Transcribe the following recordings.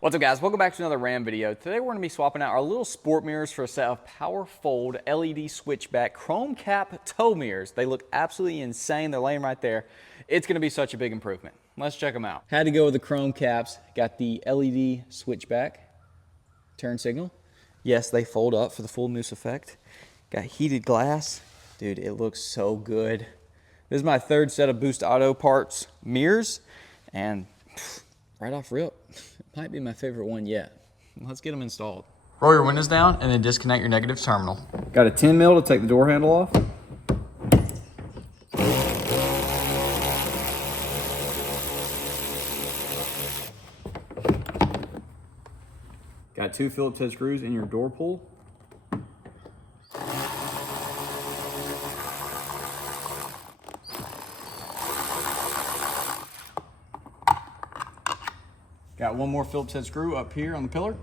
What's up guys, welcome back to another Ram video. Today we're going to be swapping out our little sport mirrors for a set of powerfold LED switchback chrome cap tow mirrors. They look absolutely insane. They're laying right there. It's going to be such a big improvement. Let's check them out. Had to go with the chrome caps. Got the LED switchback turn signal. Yes, they fold up for the full noose effect. Got heated glass. Dude, it looks so good. This is my third set of boostautoparts mirrors, and right off rip, it might be my favorite one yet. Let's get them installed. Roll your windows down and then disconnect your negative terminal. Got a 10 mil to take the door handle off. Got 2 Phillips head screws in your door pull. Got 1 more Phillips head screw up here on the pillar.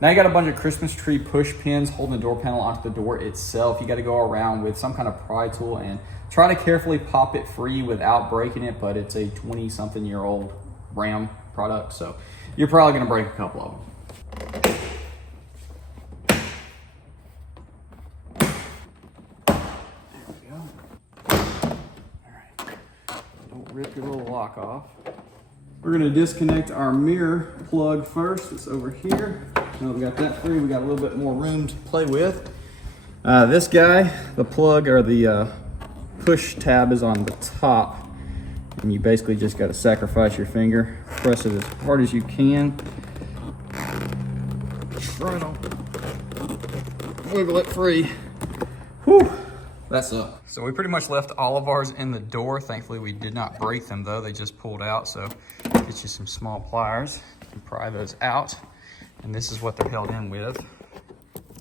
Now you got a bunch of Christmas tree push pins holding the door panel onto the door itself. You got to go around with some kind of pry tool and try to carefully pop it free without breaking it, but it's a 20-something-year-old Ram product, so you're probably going to break a couple of them. Rip your little lock off. We're going to disconnect our mirror plug first. It's over here. Now we got that free, we got a little bit more room to play with. This guy, the plug or the push tab is on the top, and you basically just got to sacrifice your finger, press it as hard as you can. Try to wiggle it free. Whew. That's up. So we pretty much left all of ours in the door. Thankfully we did not break them though. They just pulled out. So get you some small pliers and pry those out. And this is what they're held in with.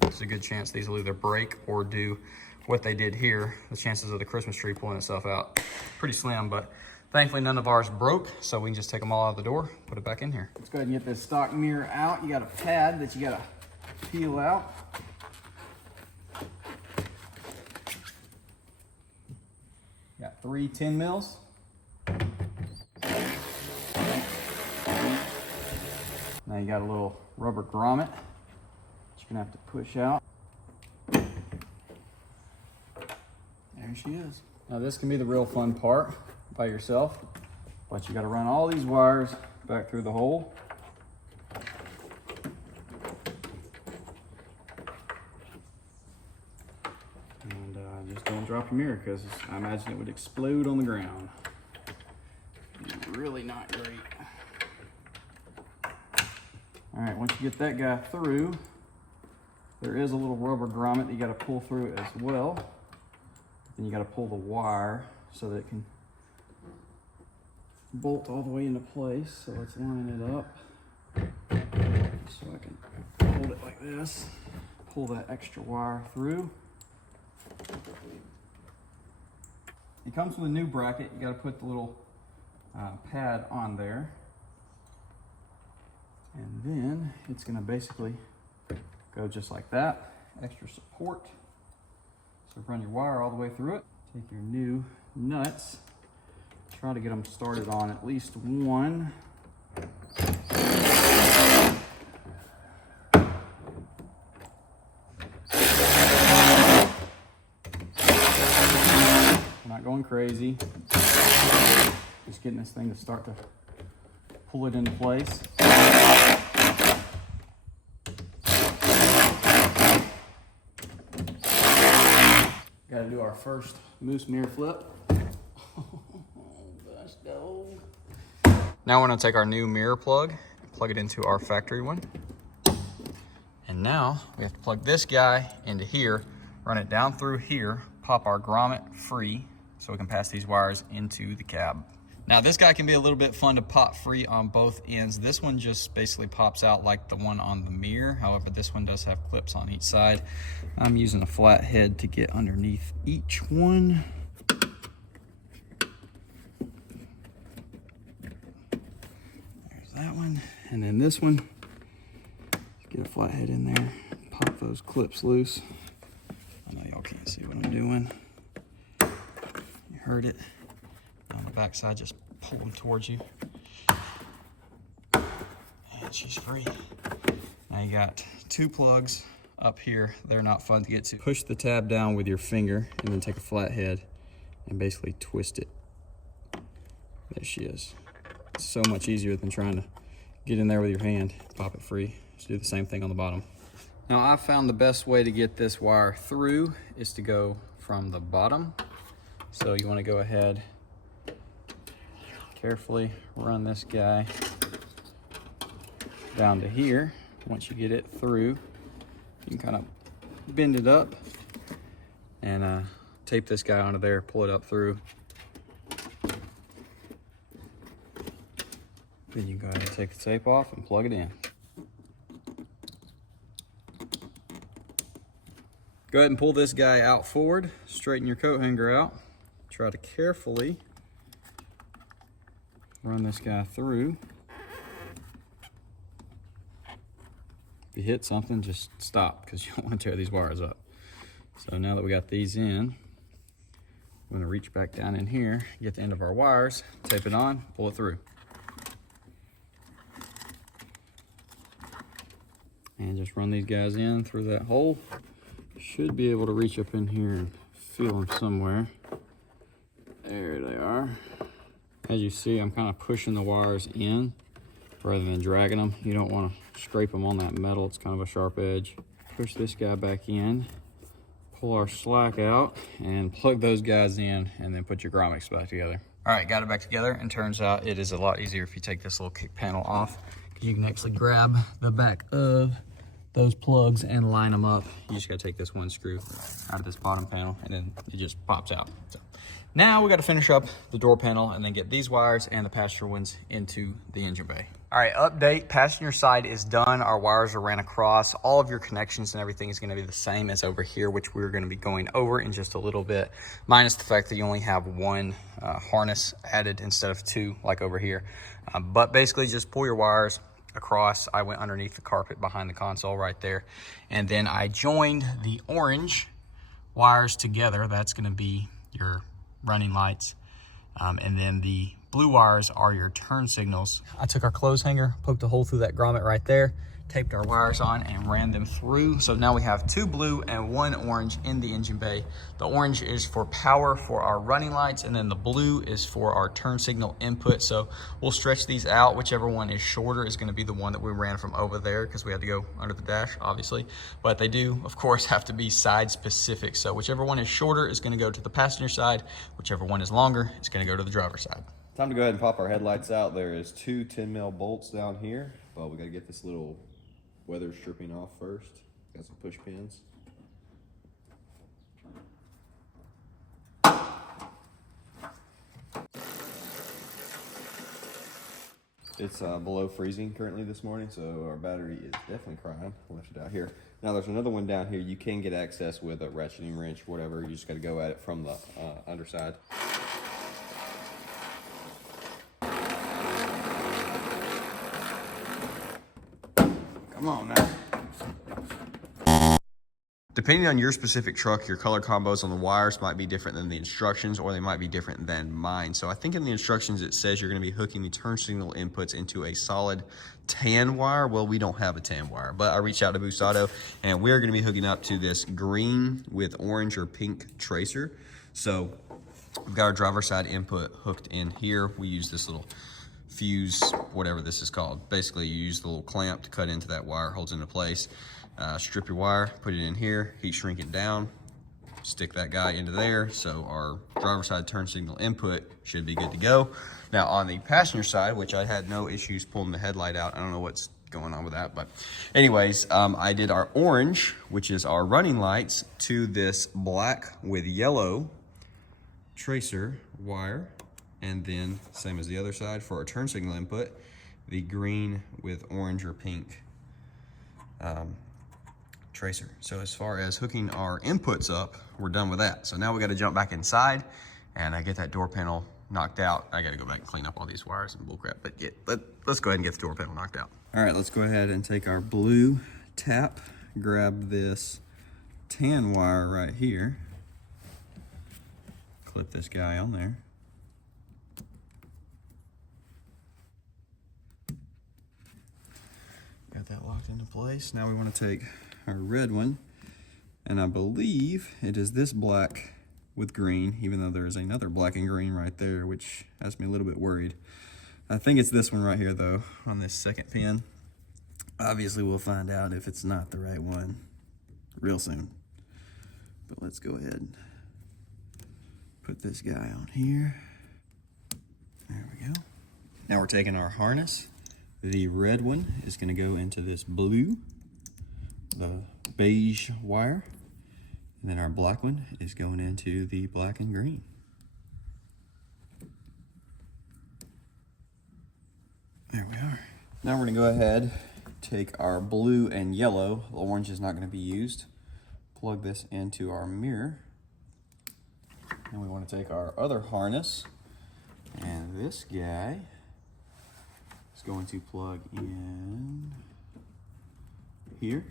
There's a good chance these will either break or do what they did here. The chances of the Christmas tree pulling itself out, pretty slim, but thankfully none of ours broke. So we can just take them all out of the door, put it back in here. Let's go ahead and get this stock mirror out. You got a pad that you got to peel out. Got 3 10 mils. Now you got a little rubber grommet that you're gonna have to push out. There she is. Now this can be the real fun part by yourself, but you gotta run all these wires back through the hole. Just don't drop your mirror, because I imagine it would explode on the ground. Really not great. All right, once you get that guy through, there is a little rubber grommet that you got to pull through as well. Then you got to pull the wire so that it can bolt all the way into place. So let's line it up so I can hold it like this. Pull that extra wire through. It comes with a new bracket. You got to put the little pad on there, and then it's going to basically go just like that. Extra support. So run your wire all the way through it. Take your new nuts. Try to get them started on at least one. Not going crazy, just getting this thing to start to pull it into place. Got to do our first moose mirror flip. Let's go. Now we're going to take our new mirror plug and plug it into our factory one. And now we have to plug this guy into here, run it down through here, pop our grommet free, so we can pass these wires into the cab. Now this guy can be a little bit fun to pop free on both ends. This one just basically pops out like the one on the mirror. However, this one does have clips on each side. I'm using a flat head to get underneath each one. There's that one. And then this one, get a flat head in there, pop those clips loose. I know y'all can't see what I'm doing. You heard it. back side, just pull them towards you. And she's free. Now you got 2 plugs up here. They're not fun to get to. Push the tab down with your finger and then take a flathead and basically twist it. There she is. It's so much easier than trying to get in there with your hand, pop it free. Just do the same thing on the bottom. Now I found the best way to get this wire through is to go from the bottom. So you want to go ahead, carefully run this guy down to here. Once you get it through, you can kind of bend it up and tape this guy onto there, pull it up through. Then you can go ahead and take the tape off and plug it in. Go ahead and pull this guy out forward, straighten your coat hanger out. Try to carefully run this guy through. If you hit something, just stop because you don't want to tear these wires up. So now that we got these in, we're going to reach back down in here, get the end of our wires, tape it on, pull it through. And just run these guys in through that hole. Should be able to reach up in here and feel them somewhere. There they are. As you see, I'm kind of pushing the wires in rather than dragging them. You don't want to scrape them on that metal. It's kind of a sharp edge. Push this guy back in, pull our slack out, and plug those guys in, and then put your grommets back together. All right, got it back together, and turns out it is a lot easier if you take this little kick panel off, because you can actually grab the back of those plugs and line them up. You just gotta take this one screw out of this bottom panel, and then it just pops out. So now we gotta finish up the door panel and then get these wires and the passenger ones into the engine bay. All right, update, passenger side is done. Our wires are ran across. All of your connections and everything is gonna be the same as over here, which we're gonna be going over in just a little bit, minus the fact that you only have one harness added instead of 2 like over here. But basically just pull your wires across. I went underneath the carpet behind the console right there. And then I joined the orange wires together. That's gonna be your running lights. And then the blue wires are your turn signals. I took our clothes hanger, poked a hole through that grommet right there, taped our wires on and ran them through. So now we have 2 blue and 1 orange in the engine bay. The orange is for power for our running lights, and then the blue is for our turn signal input. So we'll stretch these out. Whichever one is shorter is gonna be the one that we ran from over there, because we had to go under the dash, obviously. But they do, of course, have to be side specific. So whichever one is shorter is gonna go to the passenger side. Whichever one is longer is gonna go to the driver's side. Time to go ahead and pop our headlights out. There is 2 10mm bolts down here, but we gotta get this little weather stripping off first. Got some push pins. It's below freezing currently this morning, so our battery is definitely crying. I left it out here. Now there's another one down here. You can get access with a ratcheting wrench, whatever. You just gotta go at it from the underside. Come on now. Depending on your specific truck, your color combos on the wires might be different than the instructions, or they might be different than mine. So I think in the instructions it says you're gonna be hooking the turn signal inputs into a solid tan wire. Well, we don't have a tan wire, but I reached out to Boost Auto, and we're gonna be hooking up to this green with orange or pink tracer. So we've got our driver's side input hooked in here. We use this little fuse, whatever this is called. Basically, you use the little clamp to cut into that wire, holds into place. Strip your wire, put it in here, heat shrink it down, stick that guy into there. So our driver's side turn signal input should be good to go. Now on the passenger side, which I had no issues pulling the headlight out. I don't know what's going on with that, but anyways, I did our orange, which is our running lights, to this black with yellow tracer wire. And then same as the other side for our turn signal input, the green with orange or pink tracer. So as far as hooking our inputs up, we're done with that. So now we got to jump back inside and I get that door panel knocked out. I got to go back and clean up all these wires and bullcrap, but yeah, let's go ahead and get the door panel knocked out. All right, let's go ahead and take our blue tap, grab this tan wire right here, clip this guy on there. Got that locked into place. Now we want to take our red one, and I believe it is this black with green, even though there is another black and green right there, which has me a little bit worried. I think it's this one right here though, on this second pin. Obviously we'll find out if it's not the right one real soon. But let's go ahead and put this guy on here. There we go. Now we're taking our harness. The red one is going to go into this blue, the beige wire. And then our black one is going into the black and green. There we are. Now we're going to go ahead, take our blue and yellow. The orange is not going to be used. Plug this into our mirror. And we want to take our other harness, and this guy is going to plug in here,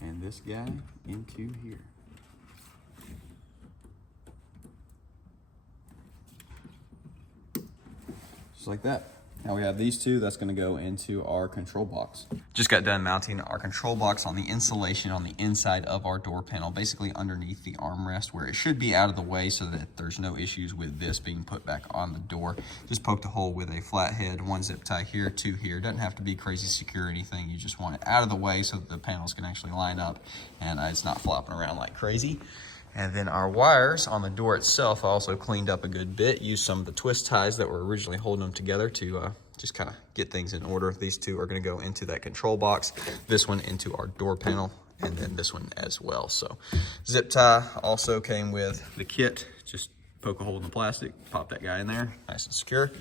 and this guy into here. Just like that. Now we have these two, that's gonna go into our control box. Just got done mounting our control box on the insulation on the inside of our door panel, basically underneath the armrest where it should be out of the way so that there's no issues with this being put back on the door. Just poked a hole with a flathead, one zip tie here, two here. Doesn't have to be crazy secure or anything. You just want it out of the way so that the panels can actually line up and it's not flopping around like crazy. And then our wires on the door itself, I also cleaned up a good bit, used some of the twist ties that were originally holding them together to just kind of get things in order. These two are gonna go into that control box, this one into our door panel, and then this one as well. So zip tie also came with the kit. Just poke a hole in the plastic, pop that guy in there, nice and secure.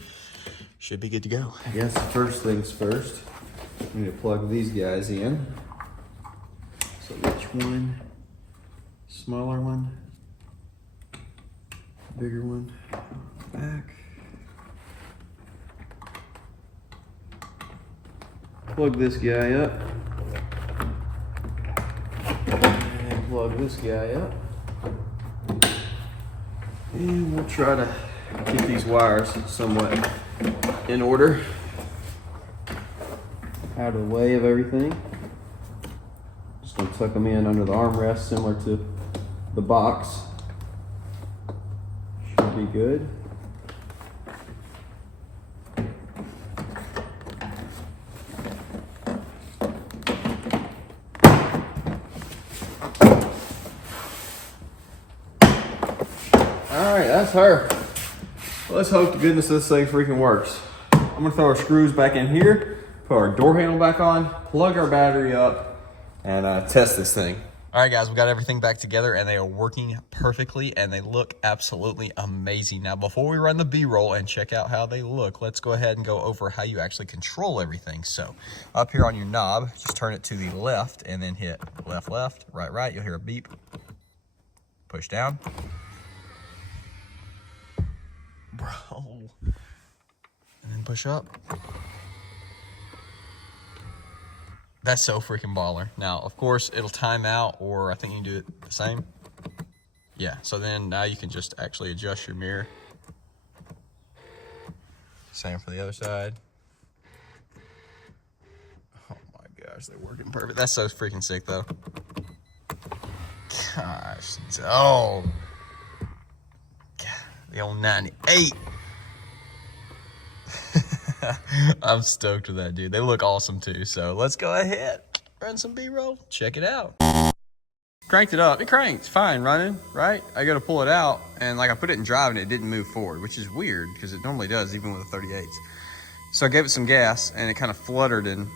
Should be good to go. I guess first things first, we need to plug these guys in. So which one? Smaller one, bigger one, back. Plug this guy up, and plug this guy up. And we'll try to keep these wires somewhat in order, out of the way of everything. Just gonna tuck them in under the armrest, similar to the box. Should be good. Alright, that's her. Let's hope to goodness this thing freaking works. I'm gonna throw our screws back in here, put our door handle back on, plug our battery up, and test this thing. All right, guys, we got everything back together and they are working perfectly and they look absolutely amazing. Now, before we run the B-roll and check out how they look, let's go ahead and go over how you actually control everything. So up here on your knob, just turn it to the left and then hit left, left, right, right. You'll hear a beep. Push down. Bro. And then push up. That's so freaking baller. Now, of course, it'll time out, or I think you can do it the same. Yeah, so then now you can just actually adjust your mirror. Same for the other side. Oh my gosh, they're working perfect. That's so freaking sick, though. Gosh, oh. God, the old 98. I'm stoked with that, dude. They look awesome too. So let's go ahead, run some B-roll, check it out. Cranked it up. It cranked fine running, right? I go to pull it out and like I put it in drive and it didn't move forward, which is weird because it normally does even with a 38. So I gave it some gas and it kind of fluttered and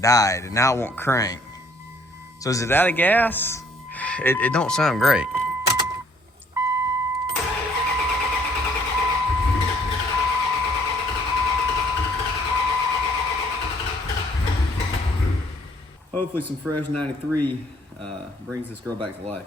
died, and now it won't crank. So is it out of gas? It don't sound great. Hopefully some fresh 93 brings this girl back to life.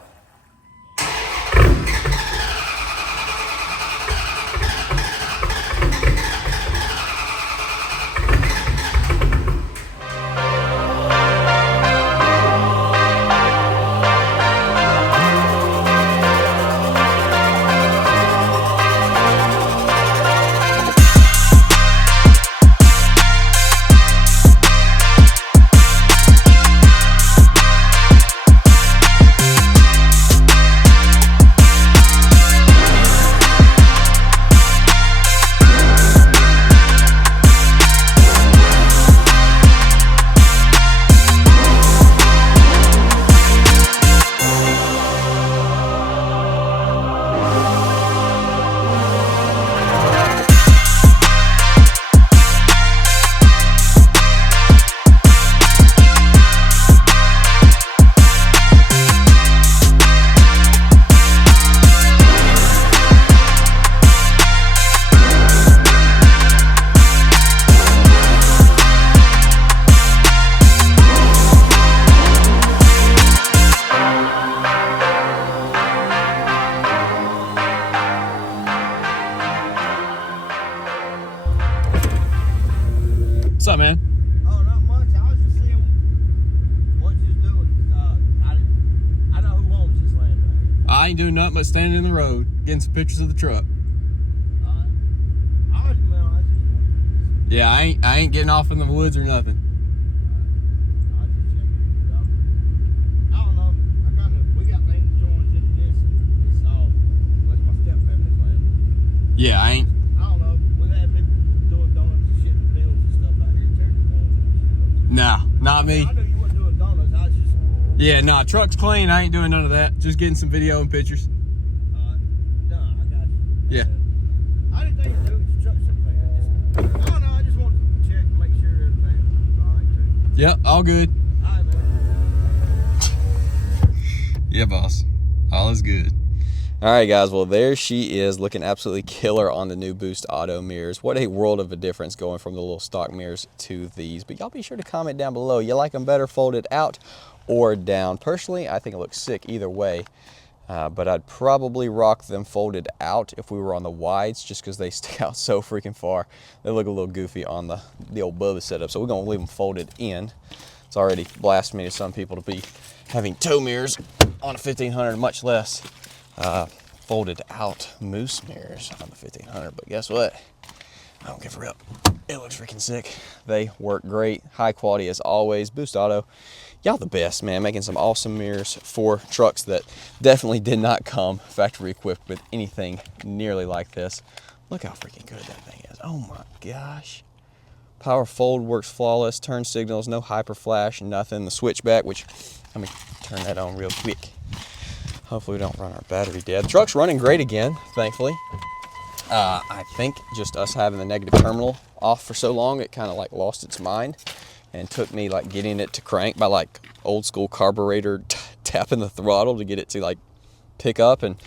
up, man? Oh, not much. I was just seeing what you was doing. I know who owns this land right here. I ain't doing nothing but standing in the road, getting some pictures of the truck. I was, man, I just wanted to. Yeah, I ain't getting off in the woods or nothing. I just checking it out. I don't know. We got land joins into this. It's all, that's my stepfamily's land. Yeah, I ain't. I don't know. We've had people doing donuts and shit in the fields and stuff out here, turning corners. Nah, not me. I knew you weren't doing donuts. I was just. Yeah, nah, truck's clean. I ain't doing none of that. Just getting some video and pictures. No, I got you. Yeah. I didn't think it was the truck something. I don't know. I just wanted to check and make sure everything was all right too. Yep, all good. All right, man. Yeah, boss. All is good. All right, guys, well, there she is, looking absolutely killer on the new Boost Auto mirrors. What a world of a difference going from the little stock mirrors to these. But y'all be sure to comment down below. You like them better folded out or down? Personally, I think it looks sick either way. But I'd probably rock them folded out if we were on the wides, just because they stick out so freaking far. They look a little goofy on the old Bubba setup, so we're going to leave them folded in. It's already blasphemy to some people to be having tow mirrors on a 1500, much less folded out moose mirrors on the 1500. But guess what? I don't give a rip. It looks freaking sick. They work great. High quality as always. Boost Auto, y'all the best, man. Making some awesome mirrors for trucks that definitely did not come factory equipped with anything nearly like this. Look how freaking good that thing is. Oh my gosh. Power fold works flawless. Turn signals, no hyper flash, nothing. The switchback, which, let me turn that on real quick. Hopefully we don't run our battery dead. The truck's running great again, thankfully. I think just us having the negative terminal off for so long, it kind of like lost its mind and took me like getting it to crank by like old school carburetor tapping the throttle to get it to like pick up. And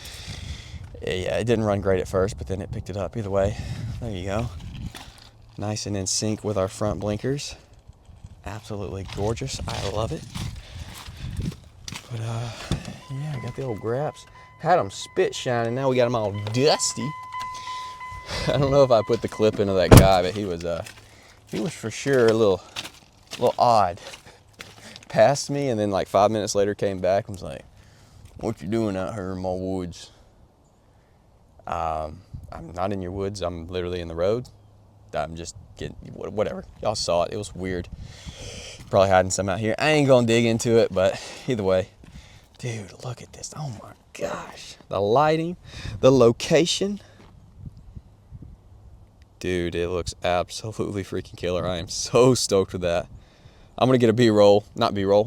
yeah, it didn't run great at first, but then it picked it up. Either way, there you go. Nice and in sync with our front blinkers. Absolutely gorgeous. I love it. But yeah, I got the old graps. Had them spit shining. Now we got them all dusty. I don't know if I put the clip into that guy, but he was for sure a little odd. Passed me, and then like 5 minutes later came back and was like, "What you doing out here in my woods?" I'm not in your woods. I'm literally in the road. I'm just getting whatever. Y'all saw it. It was weird. Probably hiding some out here. I ain't gonna dig into it, but either way, dude, look at this. Oh my gosh, the lighting, the location. Dude, it looks absolutely freaking killer. I am so stoked with that. I'm gonna get a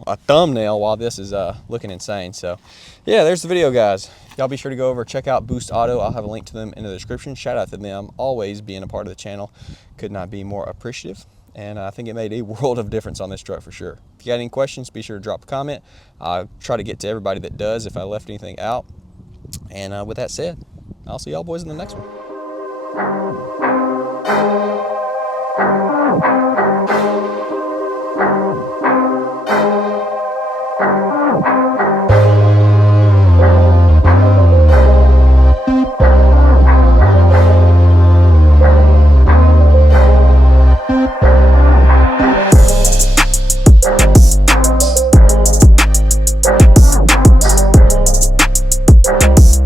a thumbnail while this is looking insane. So yeah, there's the video, guys. Y'all be sure to go over, check out Boost Auto. I'll have a link to them in the description. Shout out to them, always being a part of the channel. Could not be more appreciative. And I think it made a world of difference on this truck for sure. If you got any questions, be sure to drop a comment. I'll try to get to everybody that does if I left anything out. And with that said, I'll see y'all boys in the next one.